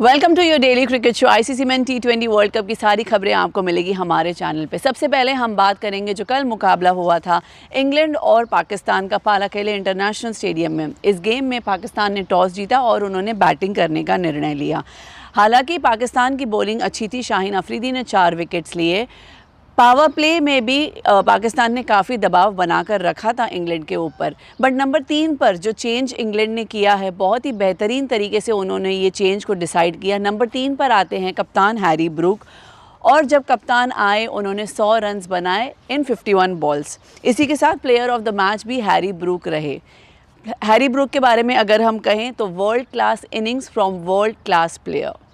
Welcome to your daily cricket show. ICC men T20 world cup की सारी खबरें आपको मिलेगी हमारे चैनल पे। सबसे पहले हम बात करेंगे जो कल मुकाबला हुआ था इंग्लैंड और पाकिस्तान का पालाखेले इंटरनेशनल स्टेडियम में। इस गेम में पाकिस्तान ने टॉस जीता और उन्होंने बैटिंग करने का निर्णय लिया। हालांकि पाकिस्तान की बॉलिंग अच्छी थी, शाहीन अफरीदी ने 4 विकेट्स लिए। पावर प्ले में भी पाकिस्तान ने काफ़ी दबाव बनाकर रखा था इंग्लैंड के ऊपर, बट नंबर 3 पर जो चेंज इंग्लैंड ने किया है, बहुत ही बेहतरीन तरीके से उन्होंने ये चेंज को डिसाइड किया। नंबर 3 पर आते हैं कप्तान हैरी ब्रूक, और जब कप्तान आए उन्होंने 100 रन्स बनाए इन 51 बॉल्स। इसी के साथ प्लेयर ऑफ द मैच भी हैरी ब्रूक रहे। हैरी ब्रूक के बारे में अगर हम कहें तो world class innings from world class player.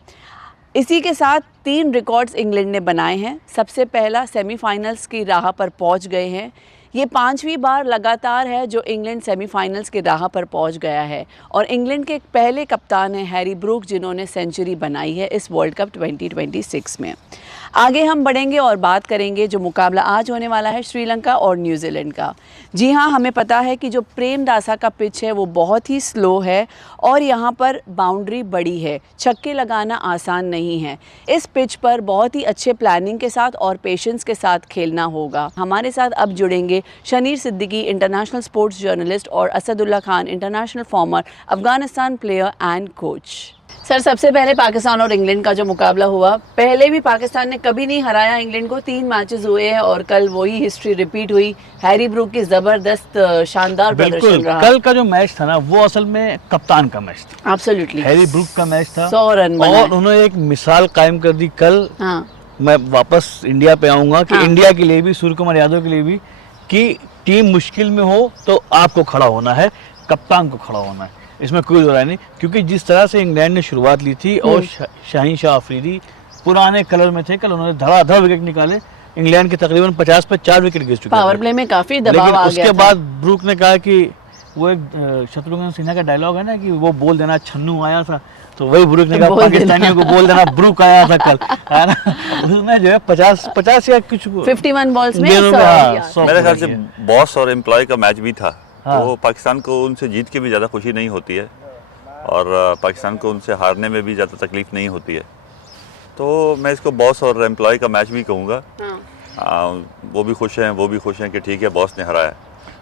इसी के साथ 3 रिकॉर्ड्स इंग्लैंड ने बनाए हैं। सबसे पहला, सेमीफाइनल्स की राह पर पहुंच गए हैं। ये 5वीं बार लगातार है जो इंग्लैंड सेमीफाइनल्स की राह पर पहुंच गया है, और इंग्लैंड के पहले कप्तान हैं हैरी ब्रूक जिन्होंने सेंचुरी बनाई है इस वर्ल्ड कप 2026 में। आगे हम बढ़ेंगे और बात करेंगे जो मुकाबला आज होने वाला है श्रीलंका और न्यूजीलैंड का। जी हाँ, हमें पता है कि जो प्रेमदासा का पिच है वो बहुत ही स्लो है और यहाँ पर बाउंड्री बड़ी है, छक्के लगाना आसान नहीं है। इस पिच पर बहुत ही अच्छे प्लानिंग के साथ और पेशेंस के साथ खेलना होगा। हमारे साथ अब जुड़ेंगे Ashneer Siddiqui, international sports journalist, और Asadullah Khan, international farmer Afghanistan player and coach. Sir, सबसे पहले पाकिस्तान और इंग्लैंड का जो मुकाबला हुआ, पहले भी पाकिस्तान ने कभी नहीं हराया इंग्लैंड को। 3 मैचेस हुए हैं और कल वही हिस्ट्री रिपीट हुई। हैरी ब्रूक की जबरदस्त शानदार प्रदर्शन रहा। कल का जो मैच था ना, वो असल में कप्तान का मैच था। एब्सोल्युटली हैरी ब्रूक का मैच था। 100 रन और उन्होंने एक मिसाल कायम कर दी कल। हाँ। मैं वापस इंडिया पे आऊंगा कि इंडिया के लिए भी, सूर्य कुमार यादव के लिए भी, कि टीम मुश्किल में हो तो आपको खड़ा होना है, कप्तान को खड़ा होना है, इसमें कोई दो राय नहीं। क्योंकि जिस तरह से इंग्लैंड ने शुरुआत ली थी और शाहीन शाह अफरीदी पुराने कलर में थे, कल उन्होंने धड़ाधड़ विकेट निकाले। इंग्लैंड के तकरीबन 50 पे 4 विकेट गिर चुके थे। पावर प्ले में काफी दबाव आ गया। उसके बाद ब्रूक ने कहा कि वो एक शत्रुघ्न सिन्हा का डायलॉग है ना कि वो बोल देना छन्नू आया था, तो वही ब्रूक ने कहा पाकिस्तानियों को बोल देना ब्रूक आया था कल, है ना। उसमें जो है 50 या कुछ 51 बॉल्स में 100। मेरे ख्याल से बॉस और एम्प्लॉय का मैच भी था। तो पाकिस्तान को उनसे जीत के भी ज़्यादा खुशी नहीं होती है और पाकिस्तान को उनसे हारने में भी ज़्यादा तकलीफ नहीं होती है। तो मैं इसको बॉस और एम्प्लॉय का मैच भी कहूँगा। वो भी खुश हैं, वो भी खुश हैं कि ठीक है बॉस ने हराया।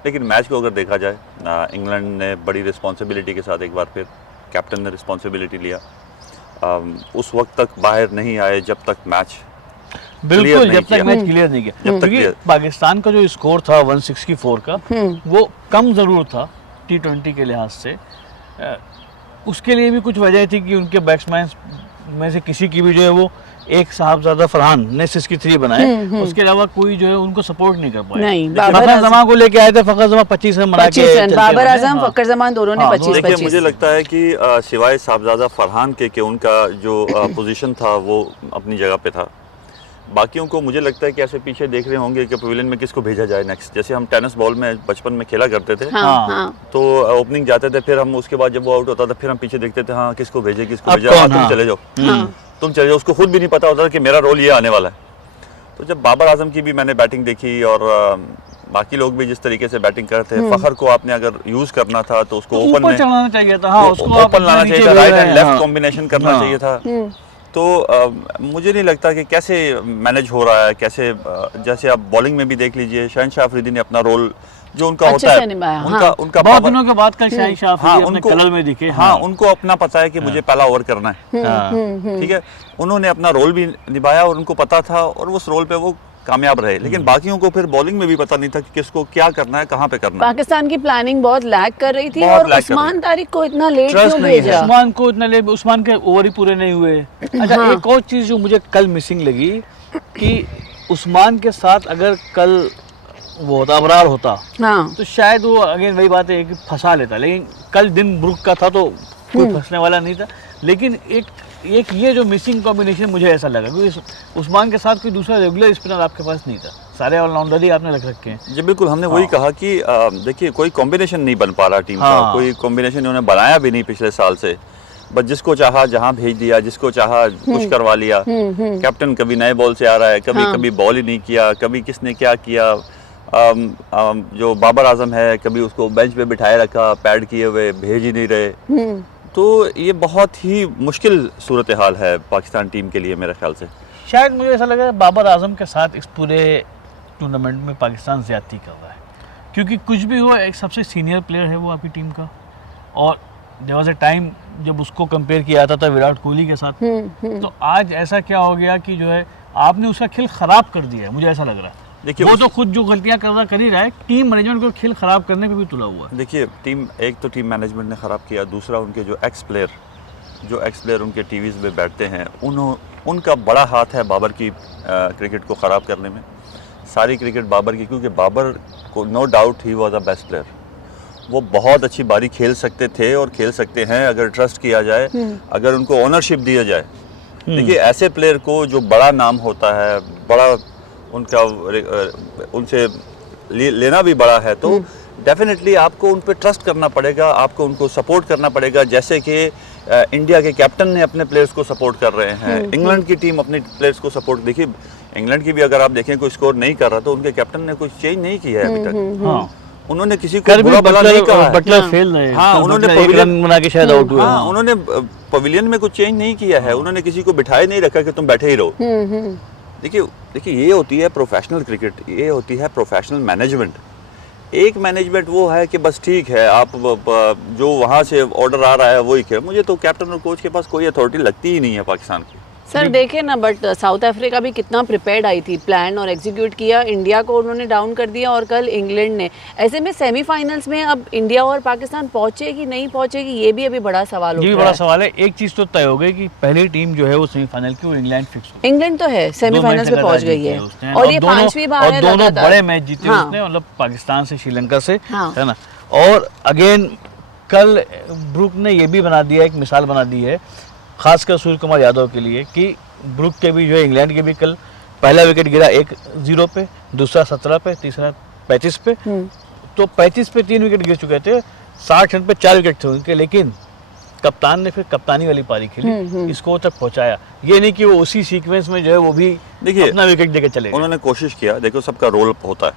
लेकिन मैच को अगर देखा जाए, इंग्लैंड ने बड़ी रिस्पॉन्सिबिलिटी के साथ एक बार फिर कैप्टन ने रिस्पॉन्सिबिलिटी लिया। उस वक्त तक बाहर नहीं आए जब तक मैच बिल्कुल, जब तक मैच क्लियर नहीं किया। जब तक पाकिस्तान का जो स्कोर था 164 का, वो कम ज़रूर था T20 के लिहाज से। उसके लिए भी कुछ वजह थी कि उनके बैट्समैन में से किसी की भी जो है वो एक साहबजादा फरहान ने 63 बनाए, उसके अलावा कोई जो है उनको सपोर्ट नहीं कर पाया। नहीं, फखर जमान को लेके आए थे, फखर जमान 25 रन बना के, बाबर आजम, फखर जमान दोनों ने 25-25। मुझे लगता है कि सिवाय साहबजादा फरहान के उनका जो पोजीशन था वो अपनी जगह पे था। बाकियों को मुझे लगता है कि ऐसे पीछे देख रहे होंगे कि पवेलियन में किसको भेजा जाए नेक्स्ट। जैसे हम टेनिस बॉल में बचपन में खेला करते थे। तो ओपनिंग जाते थे, फिर हम उसके बाद जब वो आउट होता था फिर हम पीछे देखते थे, हाँ किसको भेजे, किसको भेजा, तुम चले जाओ, तुम चले जाओ। उसको खुद भी नहीं पता होता कि मेरा रोल ये आने वाला है। तो जब बाबर आजम की भी मैंने बैटिंग देखी और बाकी लोग भी जिस तरीके से बैटिंग करते हैं, फखर को आपने अगर यूज करना था तो उसको ओपन में चलाना चाहिए था, ओपन लाना चाहिए था, राइट एंड लेफ्ट कॉम्बिनेशन करना चाहिए था। तो मुझे नहीं लगता कि कैसे मैनेज हो रहा है, कैसे जैसे आप बॉलिंग में भी देख लीजिए, शाहीन शाह अफरीदी ने अपना रोल जो उनका होता है, उनका बहुत दिनों के बाद कल शाहीन शाह अफरीदी अपने कलर में दिखे। उनको अपना पता है कि मुझे पहला ओवर करना है, ठीक है। उन्होंने अपना रोल भी निभाया और उनको पता था और उस रोल पे वो कामयाब रहे। लेकिन बाकियों को फिर बॉलिंग में भी पता नहीं था कि किसको क्या करना है, कहाँ पे करना है। पाकिस्तान की प्लानिंग बहुत लैग कर रही थी और उस्मान तारिक को इतना लेट क्यों भेजा? उस्मान को इतना लेट, उस्मान के ओवर ही पूरे नहीं हुए। अच्छा, एक और चीज जो मुझे कल मिसिंग लगी कि उस्मान के साथ अगर कल वो होता, अबरार होता, तो शायद वो अगेन वही बात है कि फंसा लेता। लेकिन कल दिन ब्रूक का था तो कोई फंसने वाला नहीं था। लेकिन एक ये जो मिसिंग कॉम्बिनेशन मुझे ऐसा लगा क्योंकि उस्मान के साथ कोई दूसरा रेगुलर स्पिनर आपके पास नहीं था, सारे ऑलराउंडर ही आपने रख रखे हैं। जी बिल्कुल, हमने वही कहा कि देखिए कोई कॉम्बिनेशन नहीं बन पा रहा टीम का, कोई कॉम्बिनेशन उन्होंने बनाया भी नहीं पिछले साल से। बस जिसको चाहा जहां भेज दिया, जिसको चाहा कुछ करवा लिया। कैप्टन कभी नए बॉल से आ रहा है, कभी बॉल ही नहीं किया, कभी किसने क्या किया। जो बाबर आजम है, कभी उसको बेंच पे बिठाए रखा पैड किए हुए, भेज ही नहीं रहे। तो ये बहुत ही मुश्किल सूरत हाल है पाकिस्तान टीम के लिए मेरे ख्याल से। शायद मुझे ऐसा लगा बाबर आजम के साथ इस पूरे टूर्नामेंट में पाकिस्तान ज़्यादती कर रहा है, क्योंकि कुछ भी हुआ एक सबसे सीनियर प्लेयर है वो आपकी टीम का, और देयर वाज अ टाइम जब उसको कंपेयर किया जाता था विराट कोहली के साथ। तो आज ऐसा क्या हो गया कि जो है आपने उसका खेल ख़राब कर दिया है, मुझे ऐसा लग रहा है। देखिए वो तो खुद जो गलतियां कर ही रहा है, टीम मैनेजमेंट को खेल ख़राब करने पे भी तुला हुआ है। देखिए एक तो टीम मैनेजमेंट ने ख़राब किया, दूसरा उनके जो एक्स प्लेयर उनके टीवीज़ में बैठते हैं उनका बड़ा हाथ है बाबर की क्रिकेट को ख़राब करने में। सारी क्रिकेट बाबर की, क्योंकि बाबर को नो डाउट ही वॉज द बेस्ट प्लेयर। वो बहुत अच्छी बारी खेल सकते थे और खेल सकते हैं अगर ट्रस्ट किया जाए, अगर उनको ओनरशिप दिया जाए। देखिए ऐसे प्लेयर को जो बड़ा नाम होता है, बड़ा उनका उनसे लेना भी बड़ा है, तो डेफिनेटली आपको उन पर ट्रस्ट करना पड़ेगा, आपको उनको सपोर्ट करना पड़ेगा। जैसे कि इंडिया के कैप्टन ने अपने प्लेयर्स को सपोर्ट कर रहे हैं, इंग्लैंड की टीम अपने प्लेयर्स को सपोर्ट, देखिए इंग्लैंड की भी अगर आप देखें कोई स्कोर नहीं कर रहा तो उनके कैप्टन ने कुछ चेंज नहीं किया है अभी तक। हाँ। उन्होंने किसी को बुरा भला नहीं कहा है। बटलर फेल रहे, हाँ, उन्होंने पवेलियन बना के शायद आउट हुए। हाँ, उन्होंने पवेलियन में कुछ चेंज नहीं किया है, उन्होंने किसी को बिठाए नहीं रखा कि तुम बैठे ही रहो। देखिए ये होती है प्रोफेशनल क्रिकेट, ये होती है प्रोफेशनल मैनेजमेंट। एक मैनेजमेंट वो है कि बस ठीक है आप जो वहाँ से ऑर्डर आ रहा है वही खेल। मुझे तो कैप्टन और कोच के पास कोई अथॉरिटी लगती ही नहीं है पाकिस्तान की। सर देखे ना, बट साउथ अफ्रीका भी कितना प्रिपेयर्ड आई थी, प्लान और एग्जीक्यूट किया, इंडिया को उन्होंने डाउन कर दिया, और कल इंग्लैंड ने। ऐसे में सेमीफाइनल्स में अब इंडिया और पाकिस्तान पहुंचेगी नहीं पहुंचेगी, ये भी अभी बड़ा सवाल उठ रहा है। ये भी बड़ा सवाल है। एक चीज तो तय हो गई कि पहली टीम जो है वो सेमीफाइनल की, वो इंग्लैंड फिक्स हो। इंग्लैंड तो है सेमीफाइनल्स में पहुंच गई है, और ये पांचवी बार है दोनों बड़े मैच जीते उसने, मतलब पाकिस्तान से, श्रीलंका से, है ना। और अगेन कल ब्रुक ने ये भी बना दिया, एक मिसाल बना दी है खासकर सूर्य कुमार यादव के लिए, कि ब्रुक के भी जो है इंग्लैंड के भी कल पहला विकेट गिरा 1-0 पे, दूसरा 17 पे, तीसरा 35 पे। तो 35 पे 3 विकेट गिर चुके थे, 60 रन पे 4 विकेट थे उनके, लेकिन कप्तान ने फिर कप्तानी वाली पारी खेली, स्कोर तक पहुंचाया। ये नहीं कि वो उसी सीक्वेंस में जो है वो भी देखिए अपना विकेट देके चले। उन्होंने कोशिश किया, देखो सबका रोल होता है,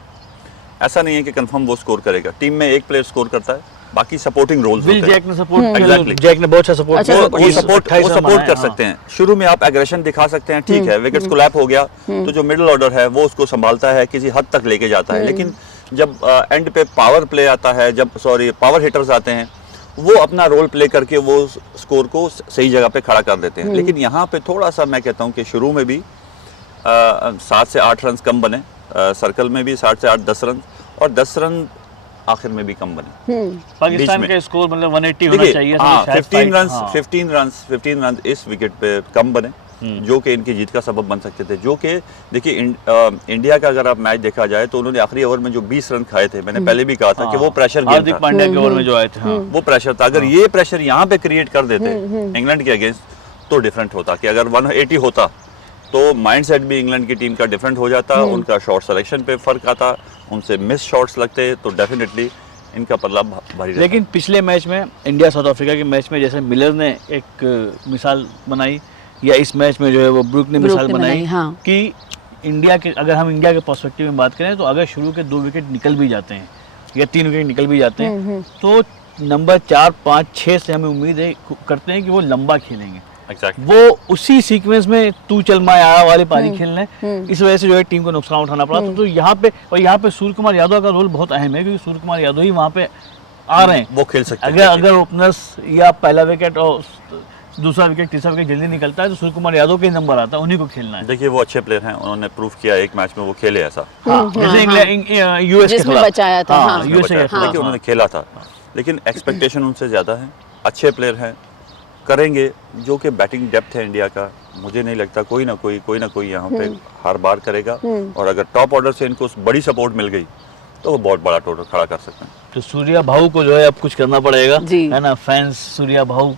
ऐसा नहीं है कि कंफर्म वो स्कोर करेगा। टीम में एक प्लेयर स्कोर करता है, बाकी सपोर्टिंग रोल्स होते हैं। जैक ने सपोर्ट, जैक ने बहुत अच्छा सपोर्ट, वो सपोर्ट कर सकते हैं। शुरू में आप एग्रेशन दिखा सकते हैं, ठीक है, विकेट्स कोलैप हो गया तो जो मिडिल ऑर्डर है वो उसको संभालता है, किसी हद तक लेके जाता है। लेकिन जब एंड पे पावर प्ले आता है, पावर हिटर्स आते हैं, वो अपना रोल प्ले करके वो स्कोर को सही जगह पे खड़ा कर देते हैं। लेकिन यहाँ पे थोड़ा सा मैं कहता हूँ कि शुरू में भी 7 से 8 रन कम बने, सर्कल में भी 7 से 8-10 रन, और 10 रन आखिर में भी कम बने। पाकिस्तान का स्कोर मतलब 180 होना चाहिए। 15 रन इस विकेट पे कम बने, जो कि इनकी जीत का सबब बन सकते थे। जो कि देखिए इंडिया का अगर आप मैच देखा जाए तो उन्होंने आखिरी ओवर में जो 20 रन खाए थे, मैंने पहले भी कहा था कि वो प्रेशर हार्दिक पांड्या के ओवर में जो आए थे, वो प्रेशर था। अगर ये प्रेशर यहाँ पे क्रिएट कर देते इंग्लैंड के अगेंस्ट तो डिफरेंट होता, कि अगर 180 होता तो माइंडसेट भी इंग्लैंड की टीम का डिफरेंट हो जाता, उनका शॉट सिलेक्शन पे फर्क आता, उनसे मिस शॉट्स लगते, तो डेफिनेटली इनका पल्ला भारी रहता। लेकिन पिछले मैच में, इंडिया साउथ अफ्रीका के मैच में, जैसे मिलर ने एक मिसाल बनाई, या इस मैच में जो है वो ब्रुक ने मिसाल बनाई, कि इंडिया के, अगर हम इंडिया के पर्सपेक्टिव में बात करें तो अगर शुरू के 2 विकेट निकल भी जाते हैं या 3 विकेट निकल भी जाते हैं, तो नंबर 4, 5, 6 से हमें उम्मीद करते हैं कि वो लंबा खेलेंगे। Exactly. वो उसी सीक्वेंस में तू चल मैं आया वाली पारी खेलने, इस वजह से जो है टीम को नुकसान उठाना पड़ा। तो यहाँ पे सूर्य कुमार यादव का रोल बहुत अहम है, क्योंकि सूर्य कुमार यादव ही वहाँ पे आ रहे हैं, वो खेल सकते हैं। अगर ओपनर्स या पहला विकेट और दूसरा विकेट, तीसरा विकेट जल्दी निकलता है तो सूर्य कुमार यादव के नंबर आता है, उन्हीं को खेलना है। देखिए वो अच्छे प्लेयर हैं, उन्होंने प्रूव किया एक मैच में वो खेले ऐसा, जैसे यूएस के खिलाफ बचाया था, देखिए उन्होंने खेला था। लेकिन एक्सपेक्टेशन उनसे ज़्यादा है, अच्छे प्लेयर हैं, करेंगे। जो कि बैटिंग डेप्थ है इंडिया का, मुझे नहीं लगता कोई ना कोई यहाँ पे हार बार करेगा। और अगर टॉप ऑर्डर से इनको बड़ी सपोर्ट मिल गई तो वो बहुत बड़ा टोटल खड़ा कर सकते हैं। तो सूर्या भाऊ को जो है अब कुछ करना पड़ेगा, है ना। फैंस सूर्या भाऊ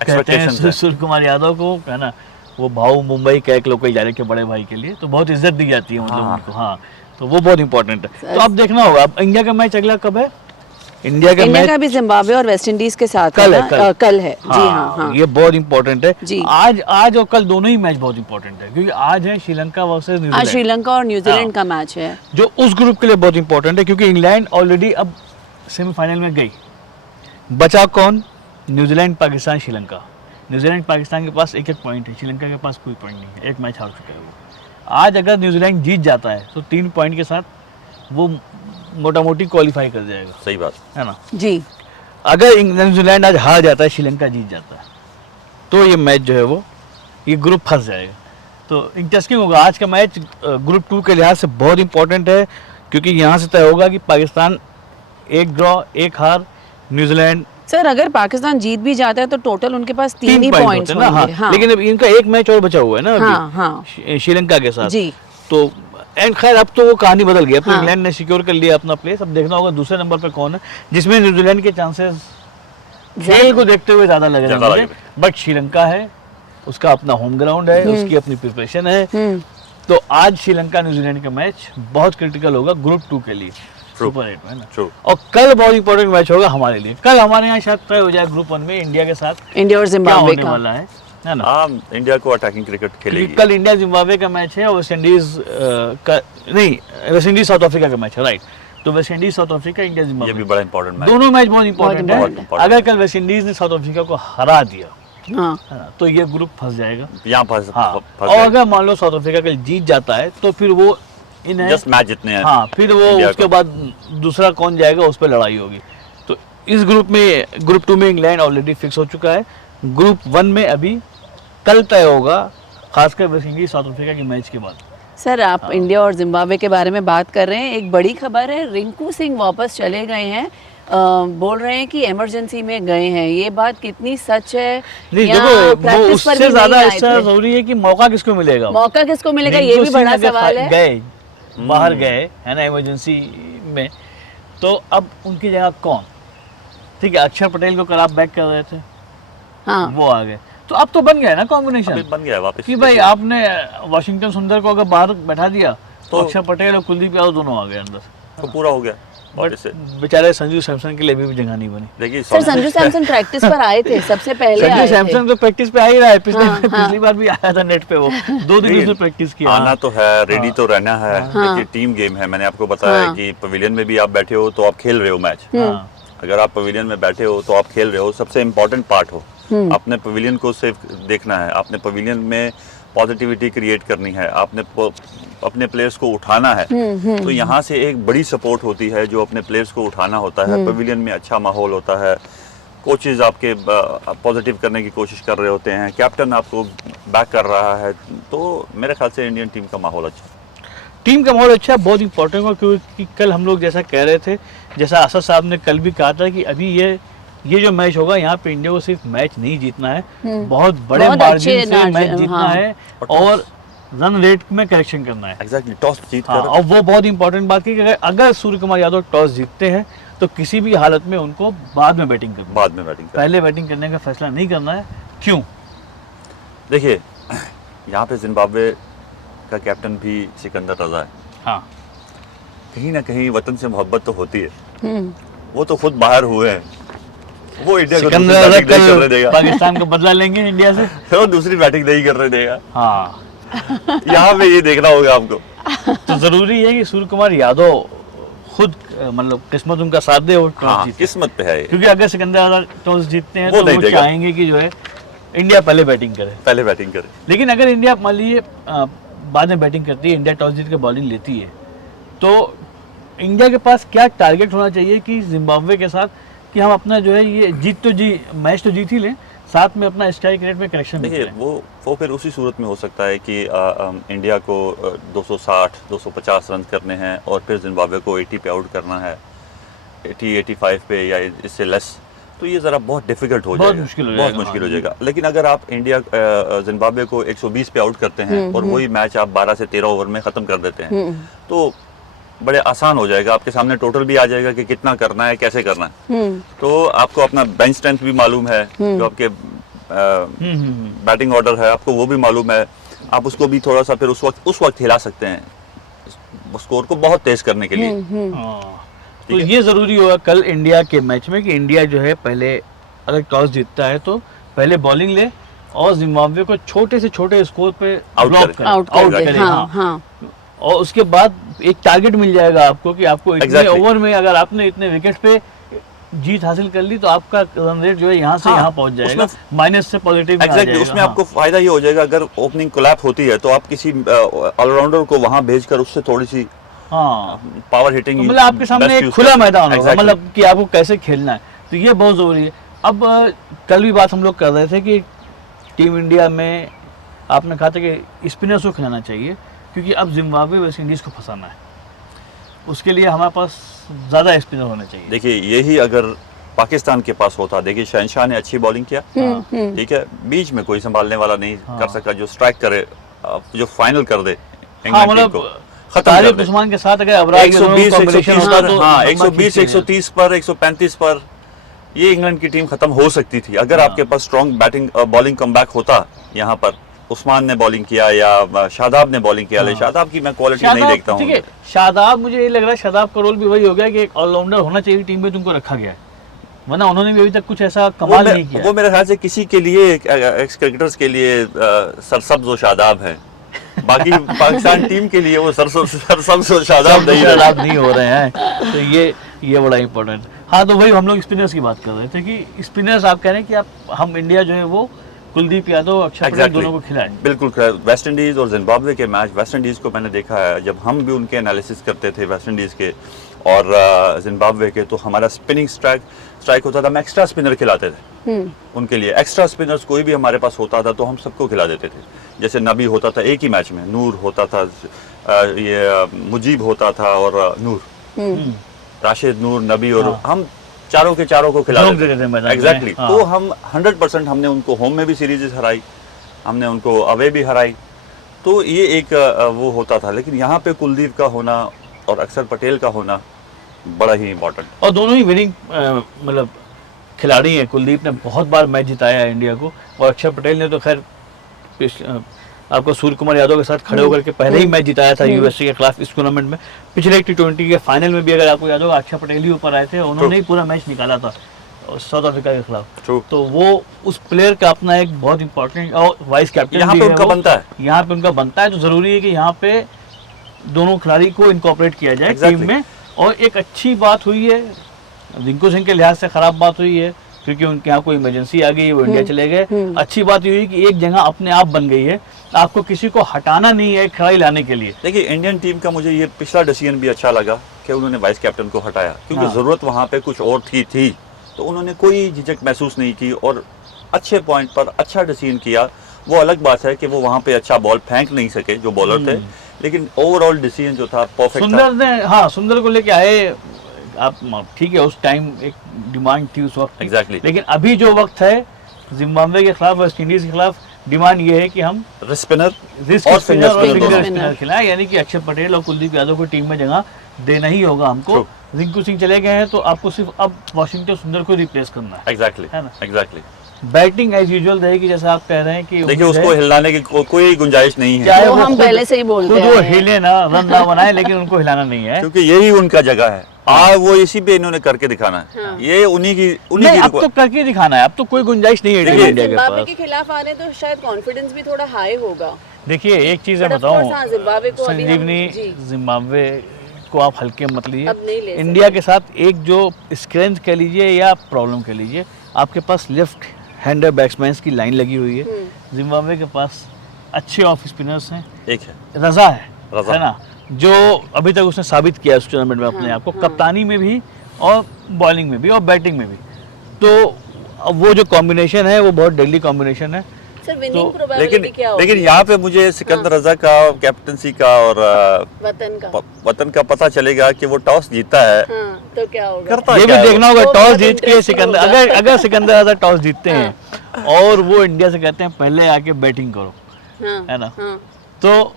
कहते हैं सूर्य कुमार यादव को, है ना। वो भाऊ मुंबई का एक लोकल डायरेक्ट के बड़े भाई के लिए तो बहुत इज्जत दी जाती है मतलब उनको। हाँ, तो वो बहुत इंपॉर्टेंट है। तो अब देखना होगा, अब इंडिया का मैच अगला कब है? इंडिया का भी जिम्बाब्वे और वेस्ट इंडीज के साथ कल है। जी हाँ, ये बहुत इंपॉर्टेंट है जी। आज और कल दोनों ही मैच बहुत इंपॉर्टेंट है, क्योंकि आज है श्रीलंका वर्सेस न्यूजीलैंड। आज श्रीलंका और न्यूजीलैंड का मैच है, जो उस ग्रुप के लिए बहुत इंपॉर्टेंट है, क्योंकि इंग्लैंड ऑलरेडी अब सेमीफाइनल में गई। बचा कौन? न्यूजीलैंड, पाकिस्तान, श्रीलंका। न्यूजीलैंड पाकिस्तान के पास एक एक पॉइंट है, श्रीलंका के पास कोई पॉइंट नहीं है, एक मैच हार चुका है वो। आज अगर न्यूजीलैंड जीत जाता है तो 3 पॉइंट के साथ वो मोटा मोटी क्वालिफाई कर जाएगा। सही बात है ना जी। अगर न्यूजीलैंड आज हार जाता है, श्रीलंका जीत जाता है, तो ये मैच जो है वो ये ग्रुप फंस जाएगा। तो इंटरेस्टिंग होगा आज का मैच। ग्रुप 2 के लिहाज से बहुत इंपॉर्टेंट है, क्योंकि यहाँ से तय होगा कि पाकिस्तान 1 ड्रॉ 1 हार, न्यूजीलैंड। सर अगर पाकिस्तान जीत भी जाता है तो टोटल उनके पास 3 ही पॉइंट्स होंगे ना। हाँ। हाँ। लेकिन अब इनका एक मैच और बचा हुआ है ना अभी, हाँ, हाँ। श्रीलंका के साथ जी। तो एंड खैर अब तो वो कहानी बदल गई। अब तो हाँ। इंग्लैंड ने सिक्योर कर लिया अपना प्लेस। अब देखना होगा दूसरे नंबर पे कौन है, जिसमें न्यूजीलैंड के चांसेस खेल को देखते हुए ज्यादा लग रहे हैं। बट श्रीलंका है, उसका अपना होम ग्राउंड है, उसकी अपनी प्रिपरेशन है। तो आज श्रीलंका न्यूजीलैंड का मैच बहुत क्रिटिकल होगा ग्रुप 2 के लिए, सुपर 8 में ना। और कल बहुत इंपॉर्टेंट मैच होगा हमारे लिए। कल हमारे यहाँ शायद तय हो जाए ग्रुप 1 में इंडिया के साथ इंडिया और जिम्बाब्वे का वाला है ना। हाँ, इंडिया को अटैकिंग क्रिकेट खेलेगी। कल इंडिया जिम्बाब्वे का मैच है, वेस्ट इंडीज का नहीं, वेस्ट इंडीज साउथ अफ्रीका का मैच है, राइट। तो West Indies south Africa, India ये जिम्बाब्वे, भी बड़ा इंपॉर्टेंट मैच, दोनों मैच बहुत इंपॉर्टेंट है। important अगर कल वेस्ट इंडीज ने साउथ अफ्रीका को हरा दिया, हाँ। तो ये ग्रुप फंस जाएगा यहाँ फंस हाँ। फंस और जाएगा। अगर मान लो साउथ अफ्रीका कल जीत जाता है तो फिर वो इन्हें जस्ट मैच जितने हैं। हाँ, फिर वो इंडिया उसके को। बाद दूसरा कौन जाएगा उस पर लड़ाई होगी। तो इस ग्रुप में, ग्रुप 2 में इंग्लैंड ऑलरेडी फिक्स हो चुका है। ग्रुप 1 में अभी कल तय होगा, खासकर वेस्ट इंडीज साउथ अफ्रीका के मैच के बाद। सर आप इंडिया और जिम्बाब्वे के बारे में बात कर रहे हैं, एक बड़ी खबर है, रिंकू सिंह वापस चले गए हैं। बोल रहे हैं कि इमरजेंसी में गए हैं, ये बात कितनी सच है? नहीं या देखो, वो प्रैक्टिस पर उससे भी ज्यादा नहीं आए ऐसा थे? जरूरी है कि मौका किसको मिलेगा। मौका किसको मिलेगा, ये भी बड़ा सवाल है। गए बाहर गए है ना इमरजेंसी में, तो अब उनकी जगह कौन? ठीक है, अक्षर पटेल को कल आप बैक कर रहे थे, हाँ। वो आ गए, तो अब तो बन गया ना कॉम्बिनेशन, अभी बन गया है वापस कि भाई आपने वाशिंगटन सुंदर को अगर बाहर बैठा दिया तो अक्षर पटेल और कुलदीप यादव दोनों आ गए अंदर, तो पूरा हो गया। बट बेचारे संजू सैमसन के लिए भी जगह नहीं बनी। देखिए सर संजू सैमसन प्रैक्टिस पर आए थे, सबसे पहले संजू आए थे। सैमसन तो प्रैक्टिस पे आ ही रहा है, पिछली बार भी आया था नेट पे, वो 2 दिन उसने प्रैक्टिस किया। आना तो है, रेडी तो रहना है। देखिए टीम गेम है, मैंने आपको बताया कि पवेलियन में भी आप बैठे हो तो आप खेल रहे हो मैच। अगर आप पवेलियन में बैठे हो तो आप खेल रहे हो, सबसे इम्पोर्टेंट पार्ट हो। आपने पवेलियन को सिर्फ देखना है, आपने पवेलियन में पॉजिटिविटी क्रिएट करनी है, आपने अपने प्लेयर्स को उठाना है। तो यहाँ से एक बड़ी सपोर्ट होती है जो अपने प्लेयर्स को उठाना होता है। पवेलियन में अच्छा माहौल होता है, कोचेज आपके पॉजिटिव करने की कोशिश कर रहे होते हैं, कैप्टन आपको बैक कर रहा है, तो मेरे ख्याल से इंडियन टीम का माहौल अच्छा है। टीम का माहौल अच्छा बहुत इंपॉर्टेंट है, क्योंकि कल हम लोग जैसा कह रहे थे, जैसा असद साहब ने कल भी कहा था कि अभी ये जो मैच होगा यहाँ पे इंडिया को सिर्फ मैच नहीं जीतना है, बहुत बड़े मार्जिन से मैच जीतना है और रन रेट में करेक्शन करना है। एग्जैक्टली, टॉस जीत कर। और वो बहुत इंपॉर्टेंट बात है कि अगर सूर्य कुमार यादव टॉस जीतते हैं तो किसी भी हालत में उनको बाद में बैटिंग करनी है, बाद में बैटिंग पहले बैटिंग करने का फैसला नहीं करना है। क्यों? देखिए, यहाँ पे जिम्बाब्वे का कैप्टन भी सिकंदर रजा है। हाँ, कहीं ना कहीं वतन से मोहब्बत तो होती है। वो तो खुद बाहर हुए हैं, वो इंडिया को दूसरी बैटिंग नहीं करने देगा। पाकिस्तान का बदला लेंगे इंडिया से, वो दूसरी बैटिंग नहीं करने देगा। हाँ यहाँ पे ये देखना होगा आपको। तो जरूरी है कि सूर्य कुमार यादव खुद मतलब किस्मत उनका साथ दे और टॉस जीते, किस्मत पे है ये। क्योंकि अगर सिकंदर यादव टॉस जीतते हैं वो तो नहीं वो देगा। चाहेंगे कि जो है इंडिया पहले बैटिंग करे। पहले बैटिंग करे। लेकिन अगर इंडिया मान लीजिए बाद में बैटिंग करती है, इंडिया टॉस जीत के बॉलिंग लेती है, तो इंडिया के पास क्या टारगेट होना चाहिए कि जिम्बाब्वे के साथ कि हम अपना जो है ये मैच तो जीत ही लें, साथ में अपना स्ट्राइक रेट में करेक्शन भी देखिए, करें। वो फिर उसी सूरत में हो सकता है कि इंडिया को 260 250 रन करने हैं और फिर जिम्बाब्वे को 80 पे आउट करना है, 80-85 पे या इससे लेस, तो ये ज़रा बहुत डिफिकल्ट हो जाएगा, बहुत मुश्किल हो जाएगा। लेकिन अगर आप इंडिया जिम्बाब्वे को 120 पे आउट करते हैं और वही मैच आप 12 से 13 ओवर में ख़त्म कर देते हैं, तो बड़े आसान हो जाएगा। आपके सामने टोटल भी आ जाएगा कि कितना करना है, कैसे करना है। तो आपको अपना बेंच स्ट्रेंथ भी मालूम है, जो आपके बैटिंग ऑर्डर है आपको वो भी मालूम है। आप उसको भी थोड़ा सा फिर उस वक्त हिला सकते हैं स्कोर को बहुत तेज करने के लिए। तो ये जरूरी होगा कल इंडिया के मैच में कि इंडिया जो है पहले अगर टॉस जीतता है तो पहले बॉलिंग ले और जिम्बाब्वे को छोटे से छोटे स्कोर पे आउट करे। हाँ। और उसके बाद एक टारगेट मिल जाएगा आपको कि आपको इतने ओवर में अगर आपने इतने विकेट पे जीत हासिल कर ली तो आपका रन रेट जो है यहाँ से यहाँ पहुंच जाएगा, माइनस से पॉजिटिव में आ एग्जैक्टली, जाएगा। उसमें आपको फायदा ये हो जाएगा अगर ओपनिंग कोलैप्स होती है तो आप किसी ऑलराउंडर को वहां भेजकर उससे थोड़ी सी हाँ, पावर हिटिंग, तो मतलब आपके सामने एक खुला मैदान होगा, मतलब कि आपको कैसे खेलना है, तो ये बहुत ज़रूरी है। अब कल भी बात हम लोग कर रहे थे कि टीम इंडिया में आपने कहा था कि स्पिनर्स को खिलाना चाहिए, क्योंकि अब जिम्बाब्वे वेस्ट इंडीज़ को फंसाना है, उसके लिए हमारे पास ज़्यादा स्पिनर होने चाहिए। देखिए यही अगर पाकिस्तान के पास होता, देखिए शहनशाह ने अच्छी बॉलिंग किया, ठीक है, बीच में कोई संभालने वाला नहीं कर सका जो स्ट्राइक करे, जो फाइनल कर दे इंग्लैंड टीम को, खत्म कर दे। उस्मान के साथ अगर अबरार 120 कॉम्बिनेशन होता तो 120 130 पर 135 पर ये इंग्लैंड की टीम खत्म हो सकती थी अगर आपके पास स्ट्रॉन्ग बैटिंग बॉलिंग कमबैक होता। यहाँ पर उस्मान ने बॉलिंग किया या शादाब ने बॉलिंग किया, शादाब की मैं क्वालिटी नहीं देखता हूँ। ठीक है, शादाब, मुझे ये लग रहा है शादाब का रोल भी वही हो गया कि एक ऑलराउंडर होना चाहिए टीम में, तुमको रखा गया है, वरना उन्होंने भी अभी तक कुछ ऐसा कमाल नहीं किया। वो मेरे ख्याल से किसी के लिए, एक्स क्रिकेटर्स के लिए सरसब्ज और शादाब है, बाकी पाकिस्तान टीम के लिए वो सरसब्ज और शादाब नहीं हो रहे हैं, तो ये बड़ा इंपॉर्टेंट। हाँ, तो वही हम लोग स्पिनर्स की बात कर रहे थे कि स्पिनर्स आप कह रहे हैं कि हम इंडिया जो है वो कुलदीप यादव, अक्षर पटेल दोनों को खिलाएं। बिल्कुल, वेस्ट इंडीज और जिम्बाब्वे के मैच, वेस्ट इंडीज को मैंने देखा है जब हम भी उनके एनालिसिस करते थे वेस्ट इंडीज के और जिम्बाब्वे के, तो हमारा स्पिनिंग स्ट्राइक होता था, हम एक्स्ट्रा स्पिनर खिलाते थे उनके लिए। एक्स्ट्रा स्पिनर्स कोई भी हमारे पास होता था तो हम सबको खिला देते थे, जैसे नबी होता था एक ही मैच में, नूर होता था, ये मुजीब होता था और नूर, राशिद, नूर, नबी, और हम चारों के चारों को खिला देते थे। एग्जैक्टली, तो हम 100% हमने उनको होम में भी सीरीज हराई, हमने उनको अवे भी हराई, तो ये एक वो होता था। लेकिन यहाँ पे कुलदीप का होना और अक्षर पटेल का होना बड़ा ही इम्पोर्टेंट, और दोनों ही विनिंग मतलब खिलाड़ी हैं। कुलदीप ने बहुत बार मैच जिताया है इंडिया को, और अक्षर पटेल ने तो खैर आपको सूर्य कुमार यादव के साथ खड़े होकर के पहले ही मैच जिताया था यूएसए के खिलाफ इस टूर्नामेंट में। पिछले T20 के फाइनल में भी अगर आपको याद होगा अक्षर पटेल ही ऊपर आए थे, उन्होंने ही पूरा मैच निकाला था साउथ अफ्रीका के खिलाफ। तो वो उस प्लेयर का अपना एक बहुत इंपॉर्टेंट, और वाइस कैप्टन यहाँ पे उनका बनता है, यहाँ पे उनका बनता है, तो जरूरी है कि यहाँ पे दोनों खिलाड़ी को इनकॉर्पोरेट किया जाए टीम में। और एक अच्छी बात हुई है, रिंकू सिंह के लिहाज से खराब बात हुई है क्योंकि उनके यहाँ कोई इमरजेंसी आ गई, वो इंडिया चले गए। अच्छी बात ये हुई कि एक जगह अपने आप बन गई है, आपको किसी को हटाना नहीं है खिलाड़ी लाने के लिए। देखिए इंडियन टीम का मुझे ये पिछला डिसीजन भी अच्छा लगा कि उन्होंने वाइस कैप्टन को हटाया, क्योंकि जरूरत वहाँ पे कुछ और थी, तो उन्होंने कोई झिझक महसूस नहीं की और अच्छे पॉइंट पर अच्छा डिसीजन किया। वो अलग बात है कि वो वहाँ पे अच्छा बॉल फेंक नहीं सके जो बॉलर थे, लेकिन ओवरऑल डिसीजन जो था परफेक्ट था। सुंदर ने, हाँ, सुंदर को लेके आए आप, ठीक है, उस टाइम एक डिमांड थी उस वक्त। एग्जैक्टली, लेकिन अभी जो वक्त है जिम्बाब्वे के खिलाफ, वेस्ट इंडीज के खिलाफ, डिमांड ये है कि हम स्पिनर और फिंगर स्पिनर खिलाएं, यानी कि अक्षर पटेल और कुलदीप यादव को टीम में जगह देना ही होगा हमको। रिंकू सिंह चले गए हैं तो आपको सिर्फ अब वाशिंगटन सुंदर को रिप्लेस करना है। एग्जैक्टली, है ना, एग्जैक्टली। बैटिंग एज यूजुअल रहेगी, जैसा आप कह रहे हैं कि देखिए उसको हिलाने की कोई गुंजाइश नहीं है, चाहे वो हम पहले से ही बोलते हैं, वो हिले ना, रन ना बनाए, लेकिन उनको हिलाना नहीं है, क्योंकि यही उनका जगह है। वो इसी पे इन्होंने करके दिखाना है, ये उन्हीं की अब तो करके दिखाना है, अब तो कोई गुंजाइश नहीं है इंडिया के पास। के खिलाफ आने तो शायद कॉन्फिडेंस भी थोड़ा हाई होगा। देखिए एक चीज मैं बताऊं, संजीवनी, जिम्बाब्वे को आप हल्के मत लीजिए। इंडिया के साथ एक जो स्ट्रेंथ कह लीजिए या प्रॉब्लम कह लीजिए, आपके पास लेफ्ट हैंडर बैट्समैन की लाइन लगी हुई है। जिम्बाब्वे के पास अच्छे ऑफ स्पिनर्स हैं, एक है रजा है ना, जो अभी तक उसने साबित किया इस टूर्नामेंट में अपने आप को, कप्तानी में भी और बॉलिंग में भी और बैटिंग में भी। तो वो जो कॉम्बिनेशन है वो बहुत डेडली कॉम्बिनेशन है। लेकिन यहाँ पे मुझे सिकंदर रजा का कैप्टनसी का और वतन का पता चलेगा कि वो टॉस जीतता है, तो क्या होगा ये भी देखना होगा। टॉस जीत के सिकंदर, अगर सिकंदर रजा टॉस जीतते हैं और वो इंडिया से कहते हैं पहले आके बैटिंग करो, है ना, तो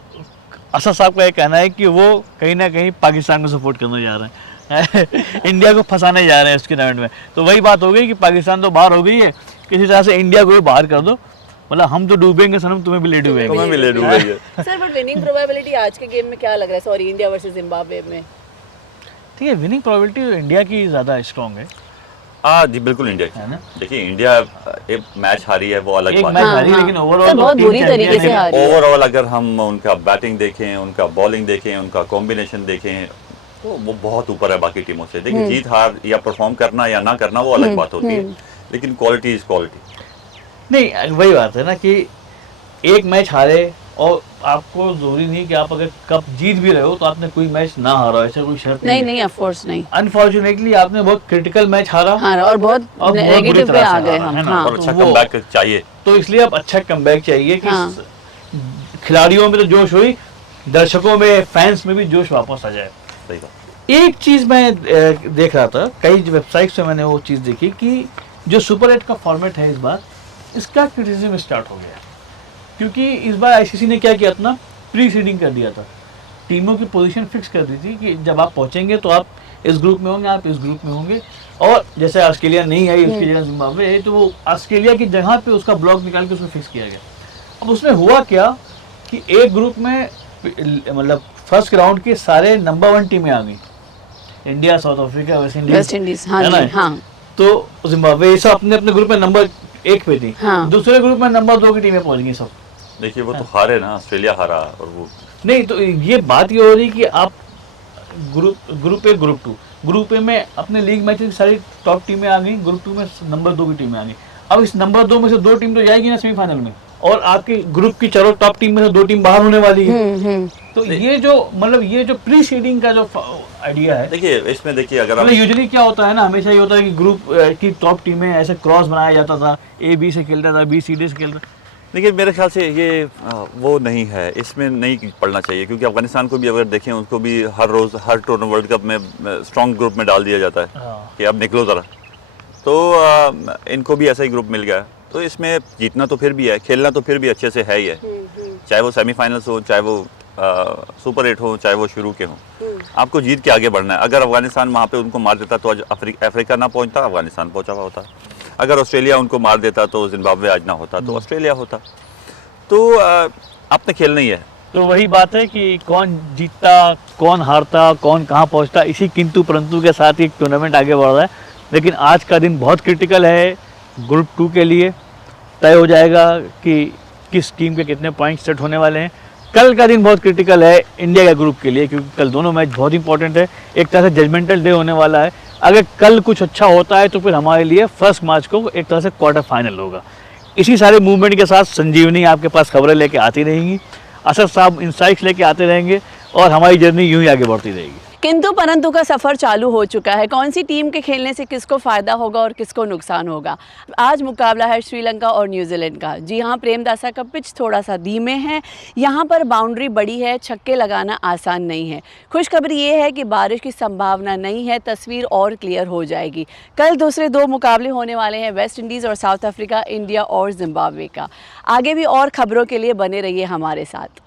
असद साहब का ये कहना है कि वो कहीं ना कहीं पाकिस्तान को सपोर्ट करने जा रहे हैं इंडिया को फंसाने जा रहे हैं इस टूर्नामेंट में। तो वही बात हो गई कि पाकिस्तान तो बाहर हो गई है, किसी तरह से इंडिया को भी बाहर कर दो, मतलब हम तो डूबेंगे सनम, तुम्हें भी ले डूबेंगे। सर बट विनिंग प्रोबेबिलिटी आज के गेम में क्या लग रहा है, सॉरी इंडिया वर्सेस जिम्बाब्वे में? ठीक है, विनिंग प्रोबेबिलिटी इंडिया की ज़्यादा स्ट्रॉन्ग है। जी बिल्कुल इंडिया की है ना। देखिए इंडिया एक मैच हारी है वो अलग बात है, लेकिन ओवरऑल बहुत बुरी तरीके से हारी है। ओवरऑल अगर हम उनका बैटिंग देखें, उनका बॉलिंग देखें, उनका कॉम्बिनेशन देखें, तो वो बहुत ऊपर है बाकी टीमों से। देखिए जीत हार या परफॉर्म करना या ना करना वो अलग बात होती है, लेकिन क्वालिटी इज क्वालिटी। नहीं वही बात है ना कि एक मैच हारे और आपको जरूरी नहीं कि आप अगर कप जीत भी रहे हो तो आपने कोई मैच ना हारा, ऐसा कोई शर्त नहीं नहीं ऑफ कोर्स नहीं। अनफॉर्चुनेटली आपने बहुत क्रिटिकल मैच हारा और बहुत नेगेटिव पे आ गए हम। हाँ, और अच्छा कमबैक चाहिए, तो इसलिए अब अच्छा कमबैक चाहिए कि हाँ। खिलाड़ियों में तो जोश हुई, दर्शकों में, फैंस में भी जोश वापस आ जाए। सही बात। एक चीज मैं देख रहा था, कई वेबसाइट्स पे मैंने वो चीज देखी कि जो सुपर 8 का फॉर्मेट है इस बार, इसका क्रिटिसिज्म स्टार्ट हो गया क्योंकि इस बार आईसीसी ने क्या किया था, प्री सीडिंग कर दिया था, टीमों की पोजीशन फिक्स कर दी थी कि जब आप पहुंचेंगे तो आप इस ग्रुप में होंगे, आप इस ग्रुप में होंगे। और जैसे ऑस्ट्रेलिया नहीं आई, उसकी जगह जिम्बाब्वे है, तो वो ऑस्ट्रेलिया की जगह पे उसका ब्लॉक निकाल के उसको फिक्स किया गया। अब उसमें हुआ क्या कि एक ग्रुप में मतलब फर्स्ट राउंड के सारे नंबर 1 टीमें आ गई, India, south Africa, West Indies, हाँ जी, हाँ। तो जिम्बाब्वे ये सब अपने अपने ग्रुप में नंबर 1 पे थी। हाँ। दूसरे ग्रुप में नंबर 2 की टीमें पहुंच गई सब। देखिए वो तो हारे ना, ऑस्ट्रेलिया हारा। और वो नहीं, तो ये बात ये हो रही कि आप ग्रुप ए, ग्रुप ए में अपने लीग मैच की सारी टॉप टीमें आ गई, ग्रुप 2 में नंबर 2 की टीमें आ गई। अब इस नंबर 2 में से 2 टीम तो जाएगी ना सेमीफाइनल में, और आपके ग्रुप की चलो टॉप टीम में से 2 टीम बाहर होने वाली है। तो ये जो प्री सीडिंग का जो आइडिया है, देखिए इसमें देखिए अगर आप यूजुअली क्या होता है ना, हमेशा ये होता है कि ग्रुप की टॉप टीमें ऐसे क्रॉस बनाया जाता था, ए बी से खेलता था, बी सी डी से खेलता। देखिए मेरे ख्याल से ये वो नहीं है, इसमें नहीं पढ़ना चाहिए, क्योंकि अफगानिस्तान को भी अगर देखें उनको भी हर रोज़ हर टूर्नामेंट वर्ल्ड कप में स्ट्रॉन्ग ग्रुप में डाल दिया जाता है कि अब निकलो ज़रा। तो इनको भी ऐसा ही ग्रुप मिल गया। तो इसमें जीतना तो फिर भी है, खेलना तो फिर भी अच्छे से है ही है, चाहे वो सेमीफाइनल्स हो, चाहे वो सुपर 8 हो, चाहे वो शुरू के हों। आपको जीत के आगे बढ़ना है। अगर अफगानिस्तान वहाँ पे उनको मार देता तो आज अफ्रीका ना पहुँचता, अफगानिस्तान पहुँचा हुआ होता। अगर ऑस्ट्रेलिया उनको मार देता तो जिम्बाब्वे आज ना होता, तो ऑस्ट्रेलिया होता। तो आपने खेलना ही है। तो वही बात है कि कौन जीतता, कौन हारता, कौन कहाँ पहुँचता, इसी किंतु परंतु के साथ ही टूर्नामेंट आगे बढ़ रहा है। लेकिन आज का दिन बहुत क्रिटिकल है ग्रुप 2 के लिए। तय हो जाएगा कि किस टीम के कितने पॉइंट सेट होने वाले हैं। कल का दिन बहुत क्रिटिकल है इंडिया के ग्रुप के लिए, क्योंकि कल दोनों मैच बहुत इंपॉर्टेंट है। एक तरह से जजमेंटल डे होने वाला है। अगर कल कुछ अच्छा होता है तो फिर हमारे लिए फर्स्ट मार्च को एक तरह से क्वार्टर फाइनल होगा। इसी सारे मूवमेंट के साथ संजीवनी आपके पास खबरें लेके आती रहेंगी, असद साहब इंसाइट्स लेके आते रहेंगे, और हमारी जर्नी यूं ही आगे बढ़ती रहेगी। किंतु परंतु का सफ़र चालू हो चुका है। कौन सी टीम के खेलने से किसको फ़ायदा होगा और किसको नुकसान होगा। आज मुकाबला है श्रीलंका और न्यूजीलैंड का। जी हाँ, प्रेमदासा का पिच थोड़ा सा धीमे है, यहाँ पर बाउंड्री बड़ी है, छक्के लगाना आसान नहीं है। खुशखबरी ये है कि बारिश की संभावना नहीं है, तस्वीर और क्लियर हो जाएगी। कल दूसरे 2 मुकाबले होने वाले हैं, वेस्ट इंडीज़ और साउथ अफ्रीका, इंडिया और जिम्बाब्वे का। आगे भी और खबरों के लिए बने रहिए हमारे साथ।